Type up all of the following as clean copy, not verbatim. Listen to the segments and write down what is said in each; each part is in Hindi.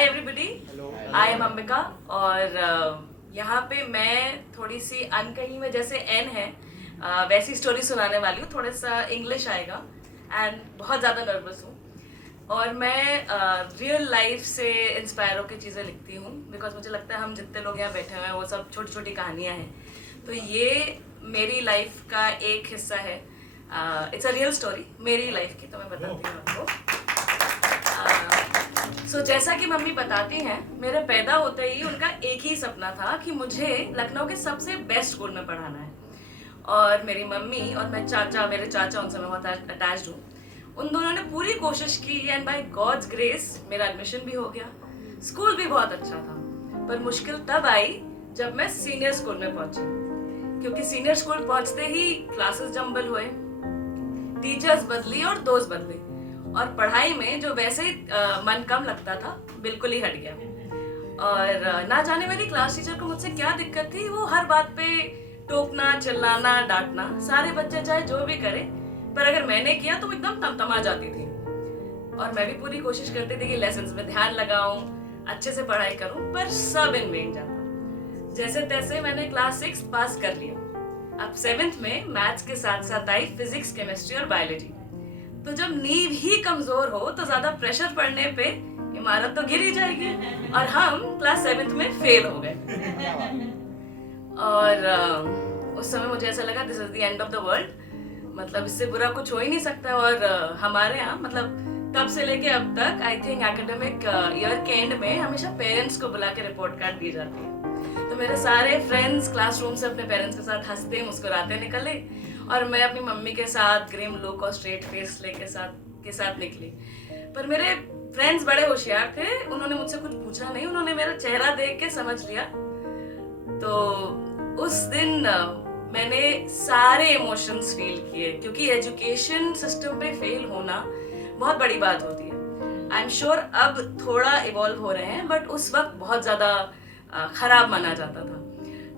Hi everybody, I am Ambika और यहाँ पे मैं थोड़ी सी अनकही में जैसे एन है वैसी स्टोरी सुनाने वाली हूँ. थोड़ा सा इंग्लिश आएगा एंड बहुत ज़्यादा नर्वस हूँ. और मैं रियल लाइफ से इंस्पायर होकर चीज़ें लिखती हूँ बिकॉज मुझे लगता है हम जितने लोग यहाँ बैठे हुए हैं वो सब छोटी छोटी कहानियाँ हैं. तो ये मेरी लाइफ का एक हिस्सा है. इट्स अ रियल स्टोरी मेरी लाइफ की, तो मैं बताती हूँ आपको. सो जैसा कि मम्मी बताती हैं, मेरे पैदा होते ही उनका एक ही सपना था कि मुझे लखनऊ के सबसे बेस्ट स्कूल में पढ़ाना है. और मेरी मम्मी और मेरे चाचा उनसे मैं बहुत अटैच्ड हूँ. उन दोनों ने पूरी कोशिश की एंड बाय गॉड्स ग्रेस मेरा एडमिशन भी हो गया. स्कूल भी बहुत अच्छा था, पर मुश्किल तब आई जब मैं सीनियर स्कूल में पहुंची. क्योंकि सीनियर स्कूल पहुंचते ही क्लासेस जंबल हुए, टीचर्स बदली और दोस्त बदले, और पढ़ाई में जो वैसे ही मन कम लगता था बिल्कुल ही हट गया. और ना जाने मेरी क्लास टीचर को मुझसे क्या दिक्कत थी. वो हर बात पे टोकना, चिल्लाना, डांटना. सारे बच्चे चाहे जो भी करें, पर अगर मैंने किया तो एकदम तमतमा जाती थी. और मैं भी पूरी कोशिश करती थी कि लेसन्स में ध्यान लगाऊं, अच्छे से पढ़ाई करूं, पर सब इन वेन जाता. जैसे तैसे मैंने क्लास 6 पास कर लिया. अब 7th में मैथ्स के साथ साथ आई फिजिक्स, केमिस्ट्री और बायोलॉजी. तो जब नींव ही कमजोर हो तो ज्यादा प्रेशर पड़ने पे इमारत तो गिर ही जाएगी. और हम क्लास 7th में फेल हो गए. और उस समय मुझे ऐसा लगा this is the end of the world. मतलब इससे बुरा कुछ हो ही नहीं सकता. और हमारे यहाँ मतलब तब से लेके अब तक आई थिंक एकेडमिक ईयर के एंड में हमेशा पेरेंट्स को बुला के रिपोर्ट कार्ड दी जाती है. तो मेरे सारे फ्रेंड्स क्लासरूम से अपने पेरेंट्स के साथ हंसते मुस्कुराते निकले, और मैं अपनी मम्मी के साथ ग्रिम लुक और स्ट्रेट फेस के साथ निकली. पर मेरे फ्रेंड्स बड़े होशियार थे. उन्होंने मुझसे कुछ पूछा नहीं, उन्होंने मेरा चेहरा देख के समझ लिया. तो उस दिन मैंने सारे इमोशंस फील किए, क्योंकि एजुकेशन सिस्टम पे फेल होना बहुत बड़ी बात होती है. आई एम श्योर अब थोड़ा इवॉल्व हो रहे हैं, बट उस वक्त बहुत ज़्यादा खराब माना जाता था.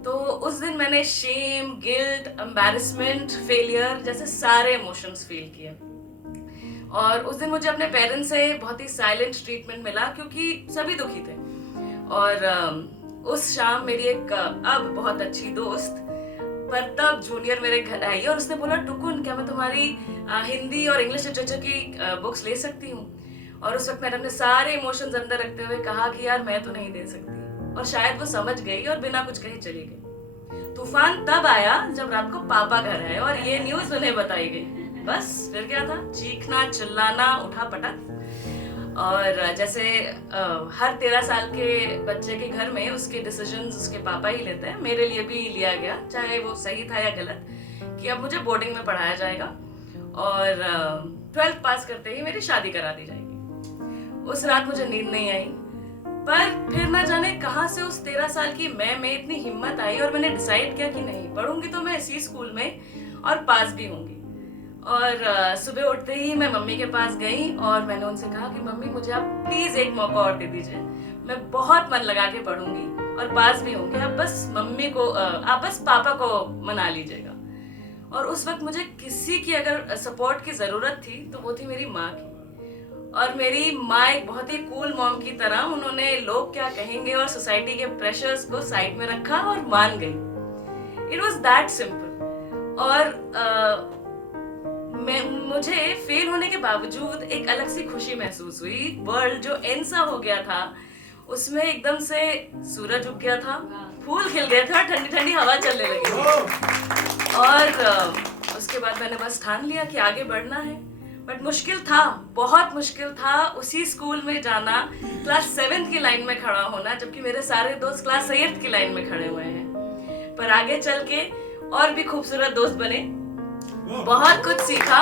तो उस दिन मैंने शेम, गिल्ट, एम्बैरेसमेंट, फेलियर जैसे सारे इमोशंस फील किए. और उस दिन मुझे अपने पेरेंट्स से बहुत ही साइलेंट ट्रीटमेंट मिला, क्योंकि सभी दुखी थे. और उस शाम मेरी एक अब बहुत अच्छी दोस्त, पर तब जूनियर मेरे घर आई और उसने बोला, टुकुन क्या मैं तुम्हारी हिंदी और इंग्लिश लिटरेचर की बुक्स ले सकती हूँ. और उस वक्त मैंने अपने सारे इमोशंस अंदर रखते हुए कहा कि यार मैं तो नहीं दे सकती. और शायद वो समझ गई और बिना कुछ कहे चली गई. तूफान तब आया जब रात को पापा घर आए और ये न्यूज उन्हें बताई गई. बस फिर क्या था, चीखना, चिल्लाना, उठा पटक. और जैसे हर 13 साल के बच्चे के घर में उसके डिसीजंस उसके पापा ही लेते हैं, मेरे लिए भी लिया गया, चाहे वो सही था या गलत, कि अब मुझे बोर्डिंग में पढ़ाया जाएगा और 12th पास करते ही मेरी शादी करा दी जाएगी. उस रात मुझे नींद नहीं आई, पर फिर ना जाने कहां से उस 13 साल की मैं में इतनी हिम्मत आई और मैंने डिसाइड किया कि नहीं, पढ़ूंगी तो मैं इसी स्कूल में और पास भी होंगी. और सुबह उठते ही मैं मम्मी के पास गई और मैंने उनसे कहा कि मम्मी मुझे आप प्लीज एक मौका और दे दीजिए. मैं बहुत मन लगा के पढ़ूंगी और पास भी होंगी. आप बस पापा को मना लीजिएगा. और उस वक्त मुझे किसी की अगर सपोर्ट की जरूरत थी तो वो थी मेरी माँ की. और मेरी माँ एक बहुत ही कूल मॉम की तरह, उन्होंने लोग क्या कहेंगे और सोसाइटी के प्रेशर्स को साइड में रखा और मान गई. It was that simple. और मुझे फेल होने के बावजूद एक अलग सी खुशी महसूस हुई. वर्ल्ड जो एंड सा हो गया था उसमें एकदम से सूरज उग गया था, फूल खिल गए थे और ठंडी ठंडी हवा चलने लगी. और उसके बाद मैंने बस ठान लिया कि आगे बढ़ना है. बट मुश्किल था, बहुत मुश्किल था उसी स्कूल में जाना, क्लास 7th की लाइन में खड़ा होना, जबकि मेरे सारे दोस्त क्लास 8th की लाइन में खड़े हुए हैं. पर आगे चल के और भी खूबसूरत दोस्त बने, बहुत कुछ सीखा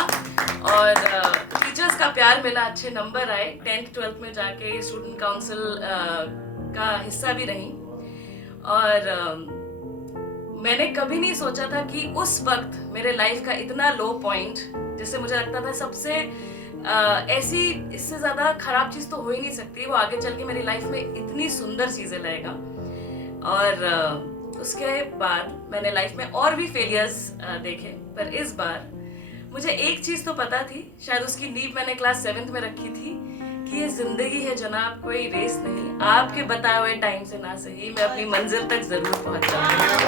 और टीचर्स का प्यार मिला, अच्छे नंबर आए. 10th 12th में जाके स्टूडेंट काउंसिल का हिस्सा भी रही. और मैंने कभी नहीं सोचा था कि उस वक्त मेरे लाइफ का इतना लो पॉइंट, जिससे मुझे लगता था सबसे ऐसी इससे ज्यादा खराब चीज तो हो ही नहीं सकती, वो आगे चल के मेरी लाइफ में इतनी सुंदर चीजें लाएगा. और उसके बाद मैंने लाइफ में और भी फेलियर्स देखे, पर इस बार मुझे एक चीज तो पता थी, शायद उसकी नींव मैंने क्लास 7th में रखी थी, कि ये जिंदगी है जनाब, कोई रेस नहीं, आपके बताए हुए टाइम से ना सही मैं अपनी मंजिल तक जरूर पहुंच जाऊंगी।